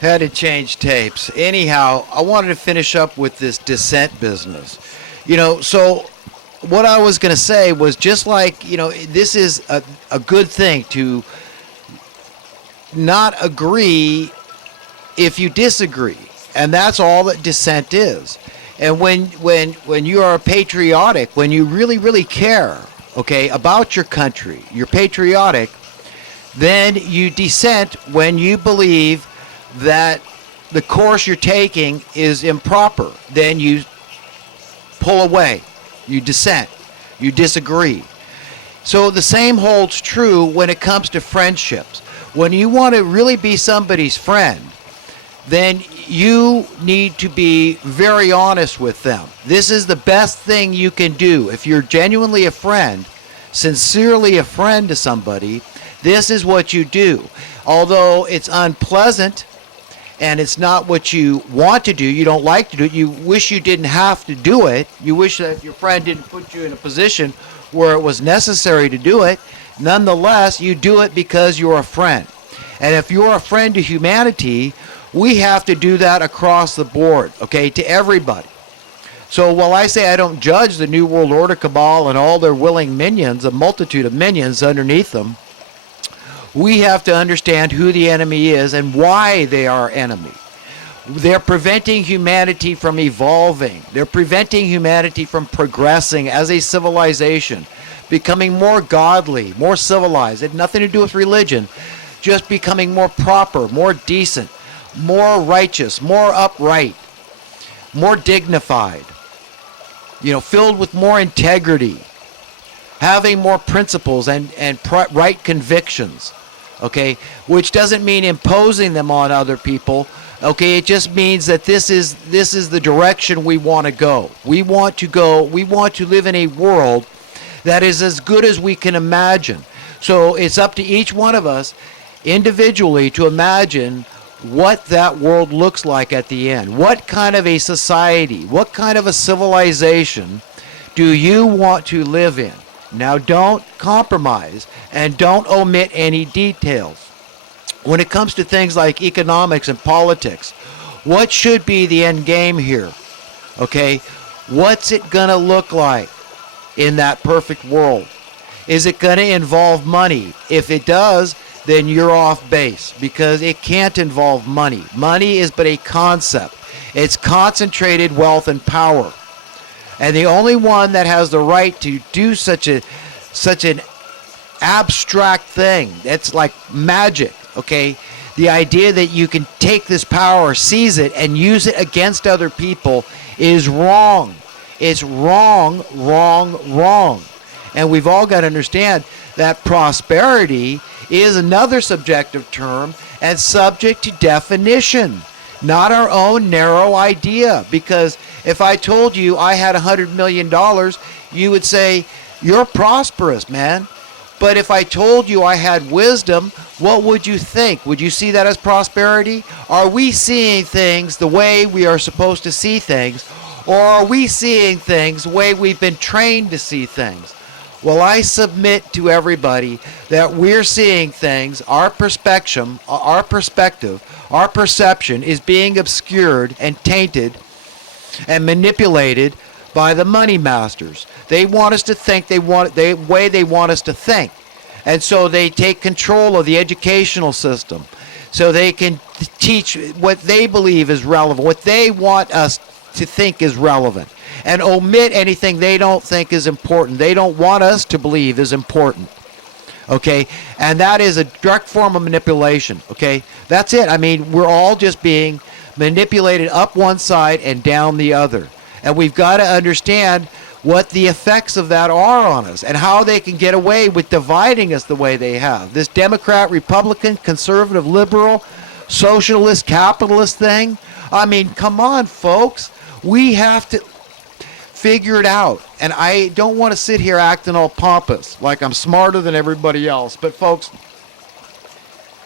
Had to change tapes. Anyhow, I wanted to finish up with this dissent business. So what I was going to say was just like, this is a good thing to not agree if you disagree. And that's all that dissent is. And when you are patriotic, when you really, really care, okay, about your country, you're patriotic, then you dissent when you believe that the course you're taking is improper. Then you pull away, you dissent, you disagree. So the same holds true when it comes to friendships. When you want to really be somebody's friend, then you need to be very honest with them. This is the best thing you can do. If you're genuinely a friend, sincerely a friend to somebody, this is what you do. Although it's unpleasant and it's not what you want to do, you don't like to do it, you wish you didn't have to do it, you wish that your friend didn't put you in a position where it was necessary to do it, nonetheless, you do it because you're a friend. And if you're a friend to humanity, we have to do that across the board, okay, to everybody. So while I say I don't judge the New World Order cabal and all their willing minions, a multitude of minions underneath them, we have to understand who the enemy is and why they are enemy. They're preventing humanity from evolving. They're preventing humanity from progressing as a civilization, becoming more godly, more civilized. It had nothing to do with religion, just becoming more proper, more decent, more righteous, more upright, more dignified, filled with more integrity, having more principles and right convictions, okay, which doesn't mean imposing them on other people, okay, it just means that this is the direction we want to go. We want to live in a world that is as good as we can imagine. So it's up to each one of us individually to imagine what that world looks like at the end. What kind of a society, what kind of a civilization do you want to live in? Now, don't compromise and don't omit any details. When it comes to things like economics and politics, what should be the end game here? Okay, what's it going to look like in that perfect world? Is it going to involve money? If it does, then you're off base because it can't involve money. Money is but a concept. It's concentrated wealth and power. And the only one that has the right to do such an abstract thing, it's like magic, okay? The idea that you can take this power, seize it, and use it against other people is wrong. It's wrong, wrong, wrong. And we've all got to understand that prosperity is another subjective term and subject to definition, not our own narrow idea. Because if I told you I had $100 million, you would say, you're prosperous, man. But if I told you I had wisdom, what would you think? Would you see that as prosperity? Are we seeing things the way we are supposed to see things? Or are we seeing things the way we've been trained to see things? Well, I submit to everybody that we're seeing things, our perspective, our perception is being obscured and tainted and manipulated by the money masters. They want us to think the way they want us to think. And so they take control of the educational system so they can teach what they believe is relevant, what they want us to think is relevant, and omit anything they don't think is important. They don't want us to believe is important. Okay? And that is a direct form of manipulation. Okay? That's it. I mean, we're all just being manipulated up one side and down the other. And we've got to understand what the effects of that are on us and how they can get away with dividing us the way they have. This Democrat, Republican, conservative, liberal, socialist, capitalist thing. I mean, come on, folks. We have to figure it out. And I don't want to sit here acting all pompous like I'm smarter than everybody else. But folks,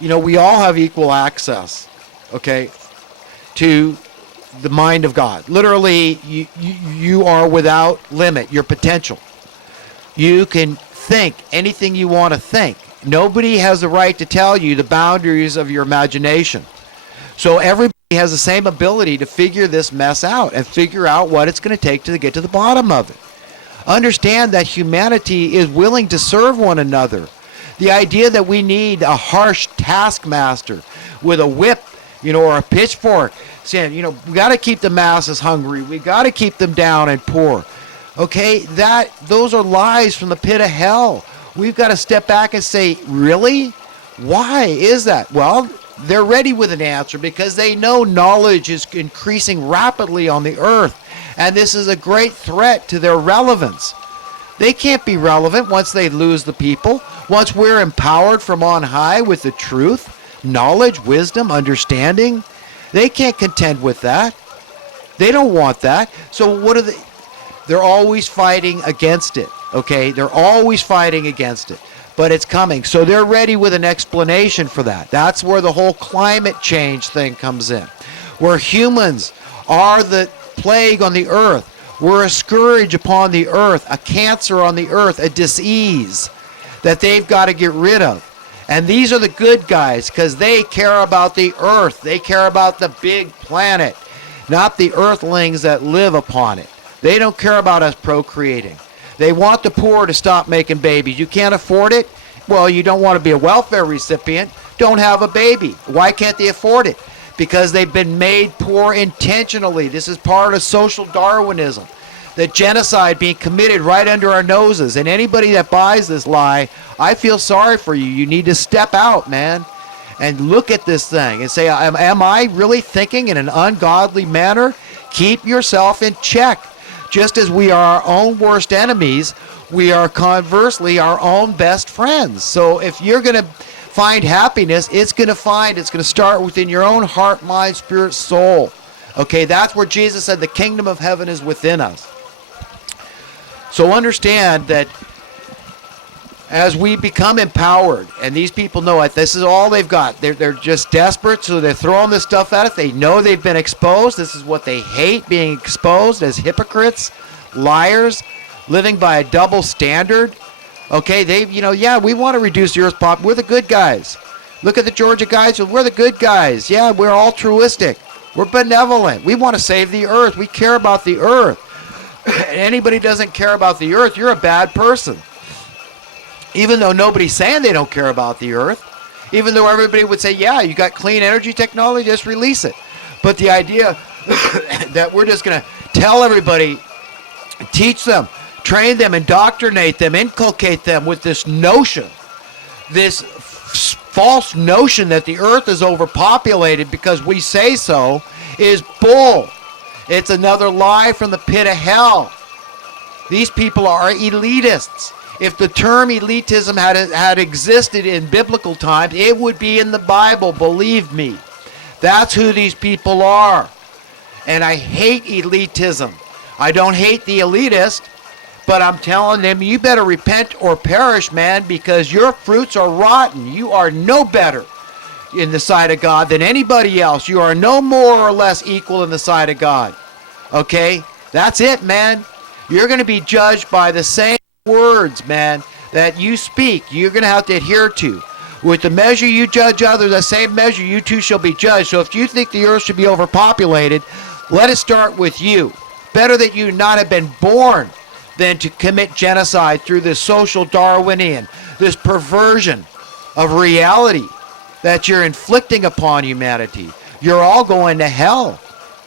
we all have equal access, okay, to the mind of God. Literally, you are without limit, your potential. You can think anything you want to think. Nobody has the right to tell you the boundaries of your imagination. So everybody has the same ability to figure this mess out and figure out what it's going to take to get to the bottom of it. Understand that humanity is willing to serve one another. The idea that we need a harsh taskmaster with a whip, or a pitchfork, saying, we got to keep the masses hungry. We got to keep them down and poor. Okay, those are lies from the pit of hell. We've got to step back and say, really? Why is that? Well, they're ready with an answer because they know knowledge is increasing rapidly on the earth, and this is a great threat to their relevance. They can't be relevant once they lose the people. Once we're empowered from on high with the truth, knowledge, wisdom, understanding, they can't contend with that. They don't want that. So what are they? They're always fighting against it, okay? They're always fighting against it, but it's coming. So they're ready with an explanation for that. That's where the whole climate change thing comes in, where humans are the plague on the earth. We're a scourge upon the earth, a cancer on the earth, a disease that they've got to get rid of. And these are the good guys because they care about the earth. They care about the big planet, not the earthlings that live upon it. They don't care about us procreating. They want the poor to stop making babies. You can't afford it? Well, you don't want to be a welfare recipient. Don't have a baby. Why can't they afford it? Because they've been made poor intentionally. This is part of social Darwinism. The genocide being committed right under our noses. And anybody that buys this lie, I feel sorry for you. You need to step out, man, and look at this thing and say, am I really thinking in an ungodly manner? Keep yourself in check. Just as we are our own worst enemies, we are conversely our own best friends. So if you're going to find happiness, it's going to start within your own heart, mind, spirit, soul. Okay, that's where Jesus said the kingdom of heaven is within us. So understand that as we become empowered, and these people know it, this is all they've got. They're just desperate, so they're throwing this stuff at us. They know they've been exposed. This is what they hate, being exposed as hypocrites, liars, living by a double standard. Okay, we want to reduce the earth's pop. We're the good guys. Look at the Georgia guys. We're the good guys. Yeah, we're altruistic. We're benevolent. We want to save the earth. We care about the earth. Anybody doesn't care about the earth, you're a bad person. Even though nobody's saying they don't care about the earth, even though everybody would say, yeah, you got clean energy technology, just release it. But the idea that we're just going to tell everybody, teach them, train them, indoctrinate them, inculcate them with this notion, this false notion that the earth is overpopulated because we say so, is bull. It's another lie from the pit of hell. These people are elitists. If the term elitism had existed in biblical times, it would be in the Bible, believe me. That's who these people are. And I hate elitism. I don't hate the elitist, but I'm telling them, you better repent or perish, man, because your fruits are rotten. You are no better in the sight of God than anybody else. You are no more or less equal in the sight of God. Okay? That's it, man. You're going to be judged by the same words, man, that you speak. You're going to have to adhere to. With the measure you judge others, the same measure you too shall be judged. So if you think the earth should be overpopulated, let it start with you. Better that you not have been born than to commit genocide through this social Darwinian, this perversion of reality that you're inflicting upon humanity. You're all going to hell,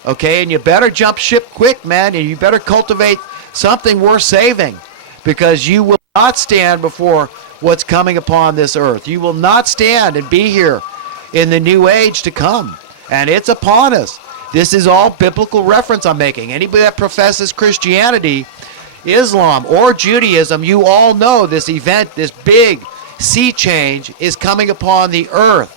okay? And you better jump ship quick, man, and you better cultivate something worth saving, because you will not stand before what's coming upon this earth. You will not stand and be here in the new age to come, and it's upon us. This is all biblical reference I'm making. Anybody that professes Christianity, Islam, or Judaism, you all know this event, this big sea change is coming upon the earth.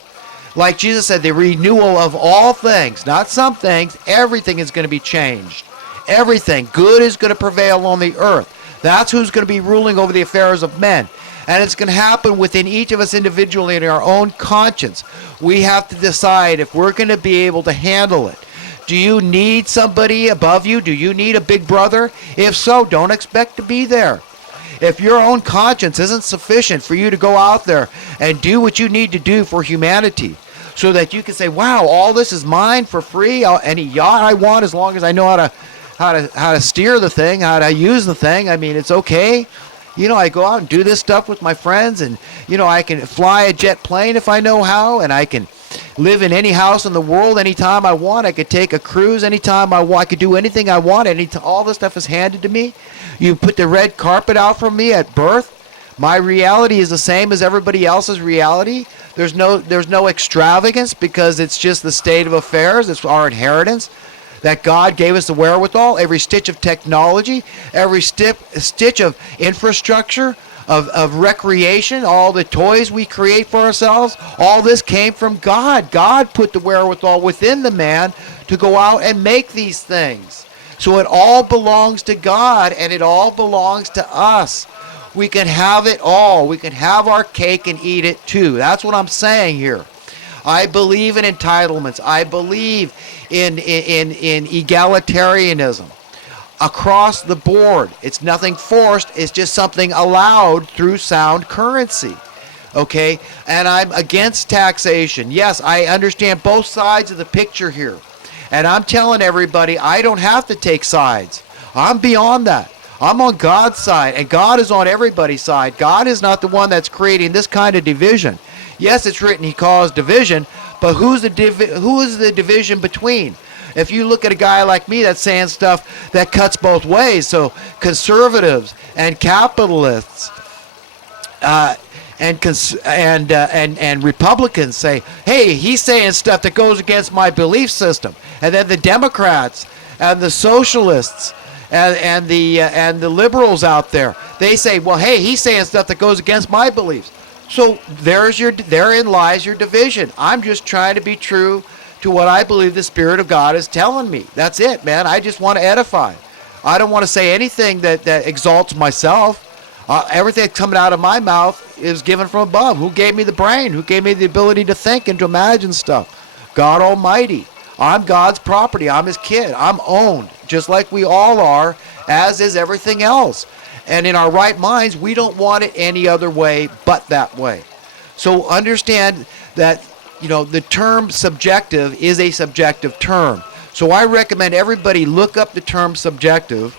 Like Jesus said, the renewal of all things, not some things, everything is going to be changed. Everything good is going to prevail on the earth. That's who's going to be ruling over the affairs of men. And it's going to happen within each of us individually in our own conscience. We have to decide if we're going to be able to handle it. Do you need somebody above you? Do you need a big brother? If so, don't expect to be there. If your own conscience isn't sufficient for you to go out there and do what you need to do for humanity, so that you can say, wow, all this is mine for free. Any yacht I want, as long as I know how to steer the thing, how to use the thing. I mean, it's okay. I go out and do this stuff with my friends, and I can fly a jet plane if I know how, and I can live in any house in the world anytime I want. I could take a cruise anytime I want. I could do anything I want. All this stuff is handed to me. You put the red carpet out for me at birth. My reality is the same as everybody else's reality. There's no extravagance, because it's just the state of affairs. It's our inheritance that God gave us the wherewithal. Every stitch of technology, every stitch of infrastructure, of recreation, all the toys we create for ourselves, all this came from God. God put the wherewithal within the man to go out and make these things. So it all belongs to God, and it all belongs to us. We can have it all. We can have our cake and eat it too. That's what I'm saying here. I believe in entitlements. I believe in egalitarianism across the board. It's nothing forced. It's just something allowed through sound currency. Okay? And I'm against taxation. Yes, I understand both sides of the picture here. And I'm telling everybody, I don't have to take sides. I'm beyond that. I'm on God's side, and God is on everybody's side. God is not the one that's creating this kind of division. Yes, it's written He caused division, but who is the division between? If you look at a guy like me that's saying stuff that cuts both ways, so conservatives and capitalists and Republicans say, hey, he's saying stuff that goes against my belief system, and then the Democrats and the socialists and the liberals out there, they say, well, hey, he's saying stuff that goes against my beliefs. So therein lies your division. I'm just trying to be true to what I believe the Spirit of God is telling me. That's it, man. I just want to edify. I don't want to say anything that exalts myself. Everything that's coming out of my mouth is given from above. Who gave me the brain? Who gave me the ability to think and to imagine stuff? God Almighty. I'm God's property. I'm His kid. I'm owned, just like we all are, as is everything else. And in our right minds, we don't want it any other way but that way. So understand that, the term subjective is a subjective term. So I recommend everybody look up the term subjective,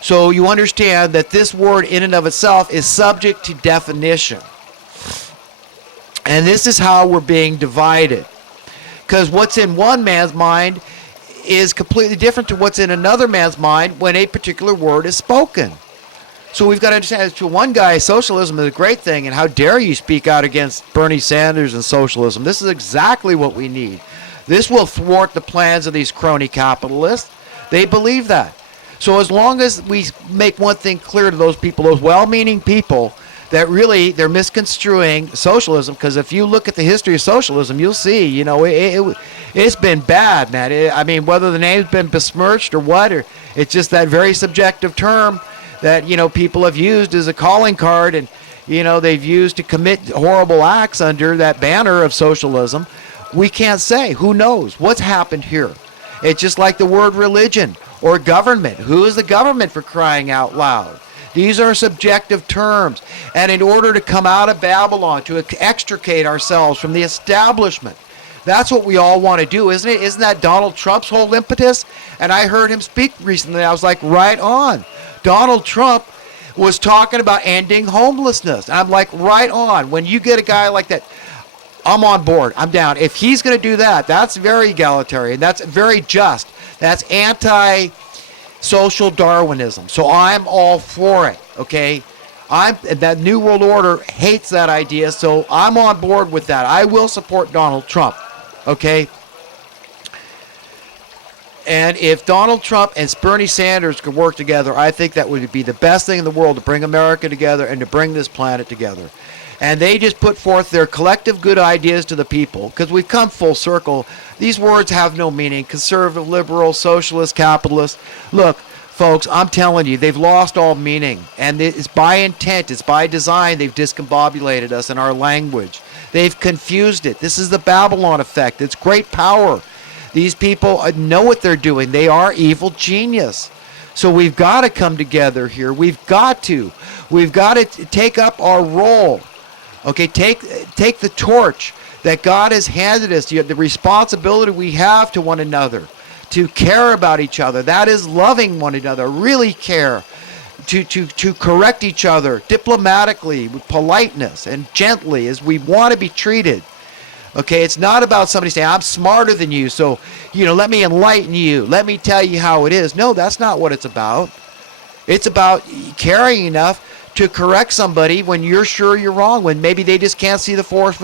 so you understand that this word in and of itself is subject to definition. And this is how we're being divided. Because what's in one man's mind is completely different to what's in another man's mind when a particular word is spoken. So we've got to understand, to one guy, socialism is a great thing, and how dare you speak out against Bernie Sanders and socialism. This is exactly what we need. This will thwart the plans of these crony capitalists. They believe that. So as long as we make one thing clear to those people, those well-meaning people, that really they're misconstruing socialism, because if you look at the history of socialism, you'll see, it's been bad, man. Whether the name's been besmirched or what, or it's just that very subjective term that, people have used as a calling card, and, they've used to commit horrible acts under that banner of socialism. We can't say. Who knows what's happened here? It's just like the word religion or government. Who is the government, for crying out loud? These are subjective terms. And in order to come out of Babylon, to extricate ourselves from the establishment, that's what we all want to do, isn't it? Isn't that Donald Trump's whole impetus? And I heard him speak recently. I was like, right on. Donald Trump was talking about ending homelessness. I'm like, right on. When you get a guy like that, I'm on board. I'm down. If he's going to do that, that's very egalitarian. That's very just. That's anti-social Darwinism. So I'm all for it, okay? That New World Order hates that idea, so I'm on board with that. I will support Donald Trump, okay? And if Donald Trump and Bernie Sanders could work together, I think that would be the best thing in the world to bring America together and to bring this planet together. And they just put forth their collective good ideas to the people, because we've come full circle. These words have no meaning. Conservative, liberal, socialist, capitalist. Look, folks, I'm telling you, they've lost all meaning. And it's by intent, it's by design. They've discombobulated us in our language. They've confused it. This is the Babylon effect. It's great power. These people know what they're doing. They are evil genius. So we've got to come together here. We've got to take up our role. Okay, take the torch. that God has handed us, the responsibility we have to one another, to care about each other. That is loving one another, really care, to correct each other diplomatically, with politeness and gently as we want to be treated. Okay, it's not about somebody saying, I'm smarter than you, so, let me enlighten you. Let me tell you how it is. No, that's not what it's about. It's about caring enough to correct somebody when you're sure you're wrong, when maybe they just can't see the forest